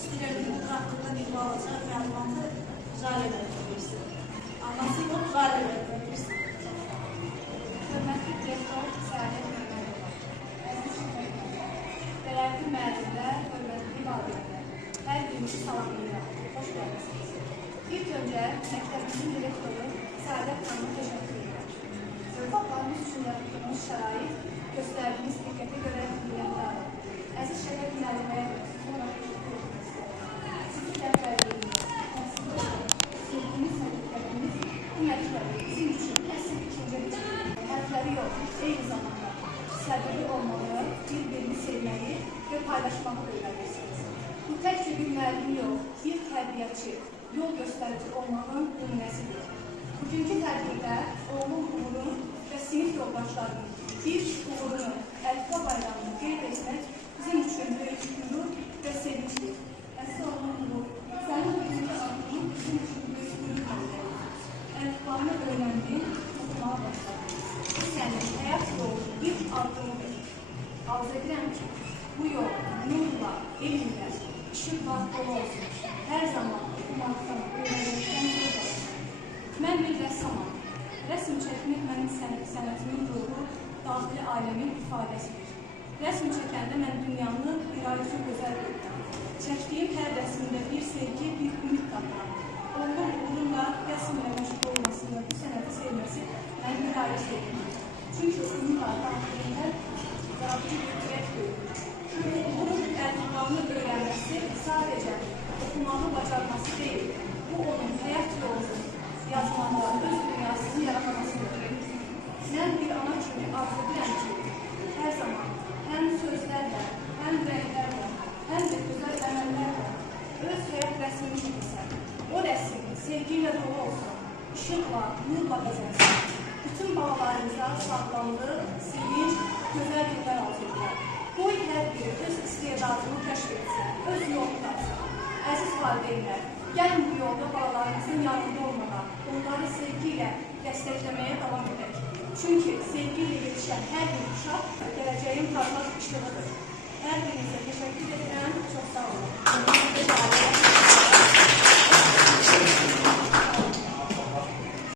İstəyirəm bu haqqında bir balaca məlumatı Jalə verirsin. Anası yox, Jalə verirsin. Hörmətli direktor Səadət Məmmədova, əziz şirkətlər, dəyərli müəllimlər, hörmətli valideynlər, hər birinizi salamlayıram. Xoş gəldiniz. İlk öncə məktəbimizin direktoru Səadət xanıma təşəkkür edirəm. Övladlarımız üçün yaratdığımız şərait, göstərdiyiniz diqqətə görə minnətdarım. Əziz şərəf müəlliməyə sonra təşəkkür etmək istəyirəm. Sizin rəhbərliyiniz, sevginiz və diqqətiniz bu məktəbi bizim üçün əsl ikinci hərfləri yox, eyni zamanda səbəbi olmalı, bir-birini sevməyi və paylaşmağı öyrənirsiniz. Bu təkcə bir müəllim yox, bir tərbiyəçi, yol göstərici olmağın nümunəsidir. Bugünkü tədbirdə oğlum Uğur'un və sinif yoldaşlarının bir uğurunu, əlifba bayramını qeyd etmək bizim üçün böyük qürur və sevincdir. Əziz oğlum Uğur, sənin bugünkü adını bizim üçün böyük qürur məndədir. Əlifbanı öyrəndin, oxumağa başladın. Sənin həyat yolu ilk addımıdır. Arzu edirəm ki, bu yol nurla, elmlə, işıqla dolu olsun. Hər zaman oxumaqdan, öyrənməkdən zövq alır. Mən bir rəssamam. Rəsm çəkmək mənim sənətimin ruhu, daxili aləmin ifadəsidir. Rəsm çəkəndə mən dünyanı bir ayrıca gözəl görürəm. Çəkdiyim hər rəsmdə bir sevgi, bir ümid tapıram. Oğlum Uğur'un da rəsmlə məşğul olmasını, bu sənəti sevməsi mənim bir ayrı sevgimdir. Çünki onunla daxilində yaradıcı bir ürək böyüdür. Çünki Uğur'un əlifbanı öyrənməsi sadəcə oxumağı bacarması deyil. Bu onun həyat yolunu yazmağa, öz dünyasını yaratmasıdır. Mən bir ana kimi arzu edirəm ki, hər zaman həm sözlərlə, həm rənglərlə, həm də gözəl əməllərlə öz həyat rəsmini çəkilsən. O rəsm sevgi ilə dolu olsun, işıqla, nurla bəzənsin. Bütün balalarımıza sağlamlıq, sevinç, gözəl günlər arzu edirəm. Qoy hər biri öz istedadını kəşf etsin, öz yolunu tapsın. Əziz valideynlər, gəlin bu yolda balalarımızın yanında olmağa, onları sevgi ilə dəstəkləməyə davam edək. Çünki sevgi ilə yetişən hər bir uşaq gələcəyin parlaq işığıdır. Hər birinizə təşəkkür edirəm, çox sağ olun.